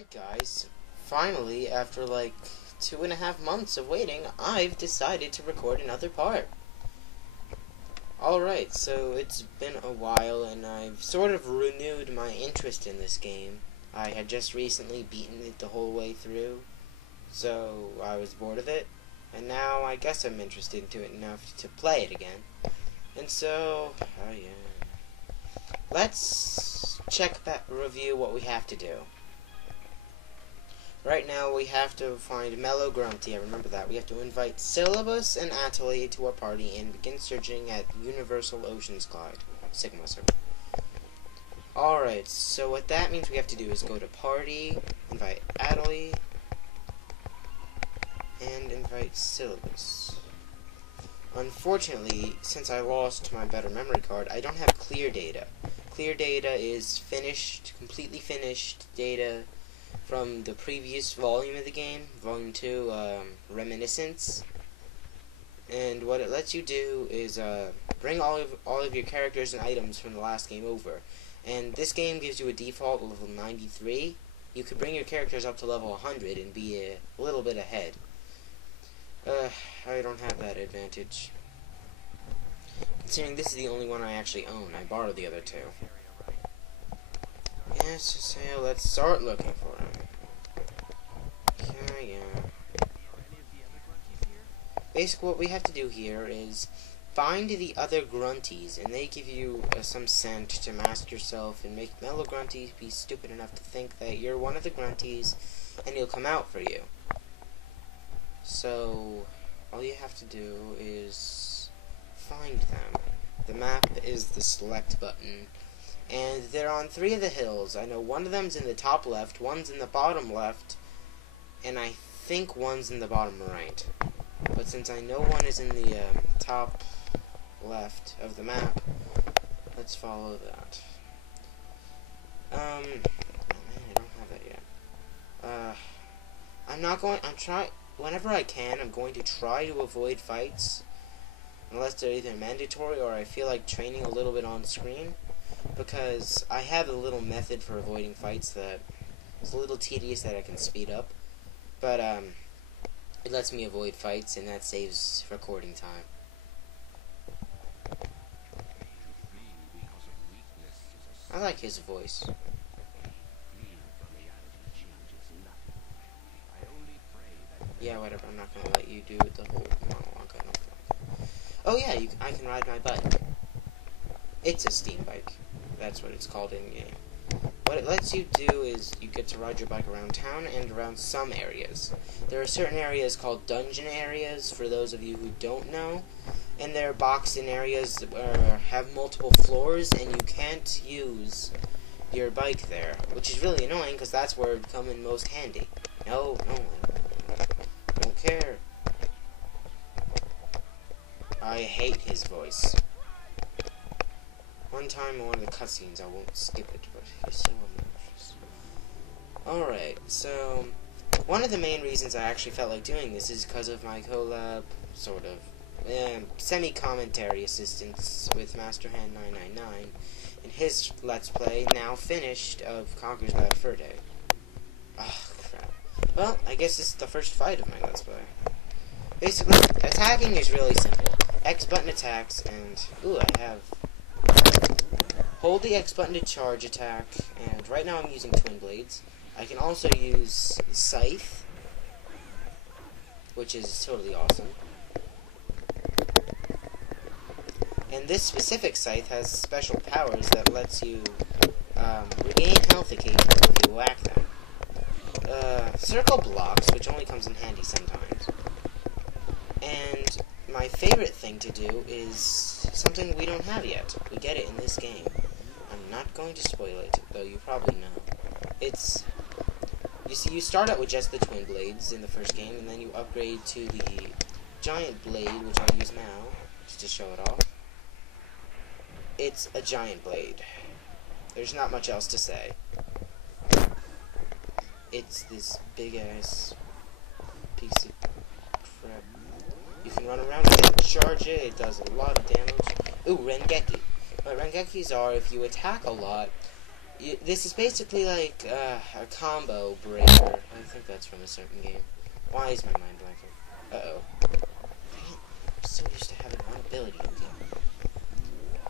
Alright guys, finally, after like 2.5 months of waiting, I've decided to record another part. Alright, so it's been a while and I've sort of renewed my interest in this game. I had just recently beaten it the whole way through, so I was bored of it, and now I guess I'm interested into it enough to play it again. And so, oh yeah. Let's review what we have to do. Right now we have to find Mellow Grunty. I remember that. We have to invite Syllabus and Atelier to our party and begin searching at Universal Oceans Glide. Sigma server. Alright, so what that means we have to do is go to party, invite Atelier, and invite Syllabus. Unfortunately, since I lost my better memory card, I don't have clear data. Clear data is finished, completely finished data from the previous volume of the game, Volume 2, Reminiscence. And what it lets you do is bring all of your characters and items from the last game over. And this game gives you a default level 93. You could bring your characters up to level 100 and be a little bit ahead. I don't have that advantage. Considering this is the only one I actually own, I borrowed the other two. Yes, so let's start looking for him. Yeah. Basically, what we have to do here is find the other grunties, and they give you some scent to mask yourself and make Mellow Grunty be stupid enough to think that you're one of the grunties, and he'll come out for you. So, all you have to do is find them. The map is the select button, and they're on 3 of the hills. I know one of them's in the top left, one's in the bottom left, and I think one's in the bottom right. But since I know one is in the top left of the map, let's follow that. Oh man, I don't have that yet. Whenever I can, I'm going to try to avoid fights, unless they're either mandatory or I feel like training a little bit on screen, because I have a little method for avoiding fights that is a little tedious that I can speed up, but it lets me avoid fights and that saves recording time. I like his voice. Yeah, whatever, I'm not gonna let you do the whole monologue, I don't think. Oh yeah, I can ride my bike. It's a steam bike. That's what it's called in-game. What it lets you do is you get to ride your bike around town and around some areas. There are certain areas called dungeon areas, for those of you who don't know, and they're boxed in areas that have multiple floors, and you can't use your bike there, which is really annoying because that's where it'd come in most handy. No, I don't care. I hate his voice. One time in one of the cutscenes, I won't skip it, but he's so obnoxious. Alright, so one of the main reasons I actually felt like doing this is because of my collab, sort of, semi-commentary assistance with MasterHand999 and his Let's Play, now finished, of Conker's Bad Fur Day. Oh, crap. Well, I guess this is the first fight of my Let's Play. Basically, attacking is really simple. X button attacks, and, ooh, I have... Hold the X button to charge attack, and right now I'm using Twin Blades. I can also use Scythe, which is totally awesome. And this specific Scythe has special powers that lets you regain health occasionally if you whack them. Circle blocks, which only comes in handy sometimes. And my favorite thing to do is something we don't have yet. We get it in this game. I'm not going to spoil it, though you probably know. It's... You see, you start out with just the Twin Blades in the first game, and then you upgrade to the Giant Blade, which I'll use now, just to show it off. It's a Giant Blade. There's not much else to say. It's this big-ass piece of crap. You can run around with it, charge it, it does a lot of damage. Ooh, Rengeki. What Rengekis are, if you attack a lot, this is basically like a combo breaker. I think that's from a certain game. Why is my mind blanking? Uh-oh. Dang it. I'm so used to having one ability again.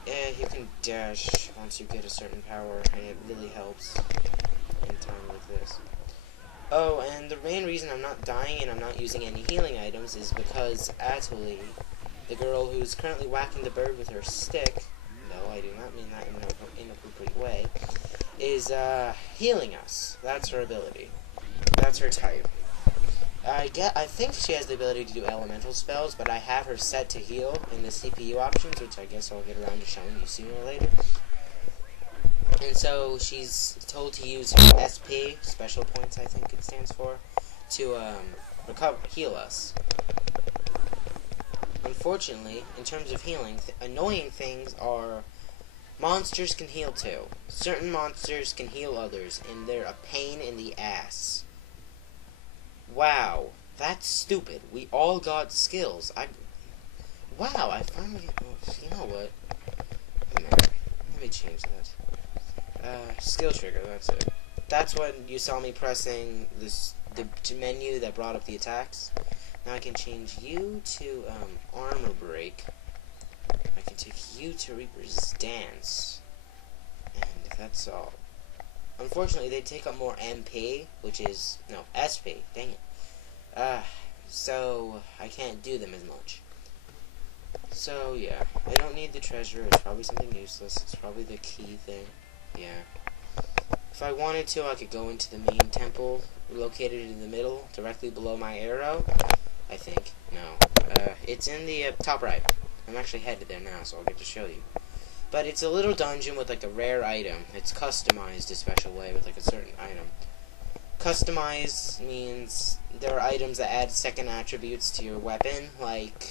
Yeah, you can dash once you get a certain power, and it really helps in time with this. Oh, and the main reason I'm not dying and I'm not using any healing items is because Atuli, the girl who's currently whacking the bird with her stick, no, I do not mean that in an inappropriate way, is healing us. That's her ability. That's her type. I think she has the ability to do elemental spells, but I have her set to heal in the CPU options, which I guess I'll get around to showing you sooner or later. And so she's told to use her SP, special points I think it stands for, to heal us. Unfortunately, in terms of healing, annoying things are monsters can heal too. Certain monsters can heal others, and they're a pain in the ass. Wow, that's stupid. We all got skills. Wow, I finally... You know what? Let me change that. Skill trigger, that's it. That's what you saw me pressing the menu that brought up the attacks. Now I can change you to armor break. I can take you to Reaper's Dance. And that's all. Unfortunately, they take up more MP, which is... No, SP. Dang it. So I can't do them as much. So, yeah. I don't need the treasure. It's probably something useless. It's probably the key thing. Yeah. If I wanted to, I could go into the main temple, located in the middle, directly below my arrow. I think. No. It's in the top right. I'm actually headed there now, so I'll get to show you. But it's a little dungeon with like a rare item. It's customized a special way with like a certain item. Customize means there are items that add second attributes to your weapon, like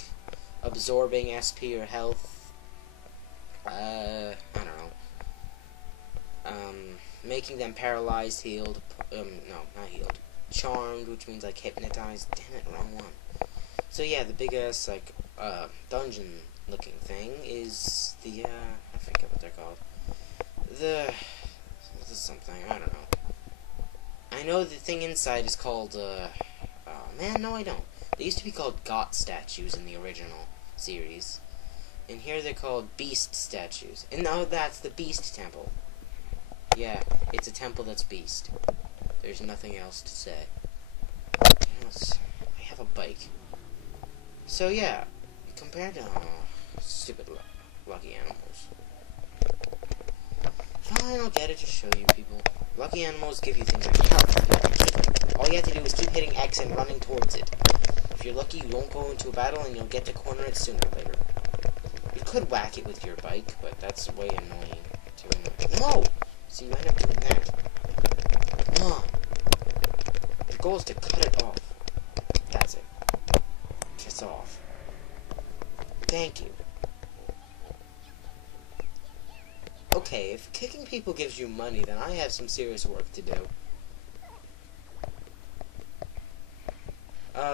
absorbing SP or health. I don't know. Making them paralyzed, healed. No, not healed. Charmed, which means like hypnotized. Damn it, wrong one. So yeah, the biggest like dungeon-looking thing is the I forget what they're called. This is something I don't know. I know the thing inside is called oh man, no I don't. They used to be called God statues in the original series, and here they're called Beast statues. And now that's the Beast Temple. Yeah, it's a temple that's beast. There's nothing else to say. I have a bike. So yeah, compared to stupid lucky animals. Fine, I'll get it to show you people. Lucky animals give you things like health. All you have to do is keep hitting X and running towards it. If you're lucky, you won't go into a battle and you'll get to corner it sooner or later. You could whack it with your bike, but that's way annoying. No! So you end up doing that. Come on. The goal is to cut it off. That's it. Kiss off. Thank you. Okay, if kicking people gives you money, then I have some serious work to do.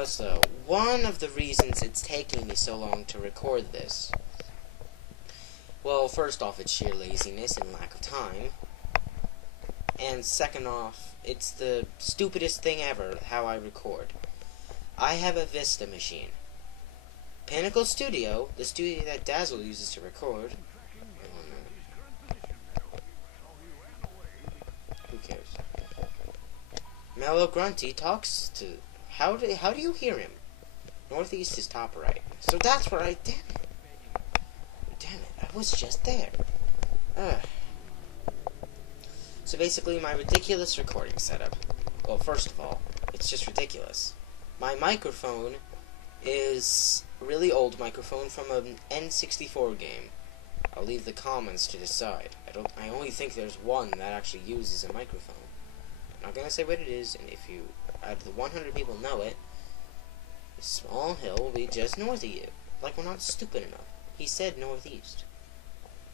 So, one of the reasons it's taking me so long to record this, well, first off, it's sheer laziness and lack of time. And second off, it's the stupidest thing ever, how I record. I have a Vista machine. Pinnacle Studio, the studio that Dazzle uses to record. Who cares? Mellow Grunty talks to... How do you hear him? Northeast is top right. So that's where I... Damn it. Damn it, I was just there. Ugh. So basically, my ridiculous recording setup. Well, first of all, it's just ridiculous. My microphone is a really old microphone from an N64 game. I'll leave the comments to decide. I only think there's one that actually uses a microphone. I'm not gonna say what it is, and if you, out of the 100 people know it, a small hill will be just north of you. Like, we're not stupid enough. He said northeast.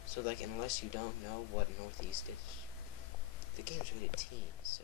So, like, unless you don't know what northeast is, the game's rated teen, so...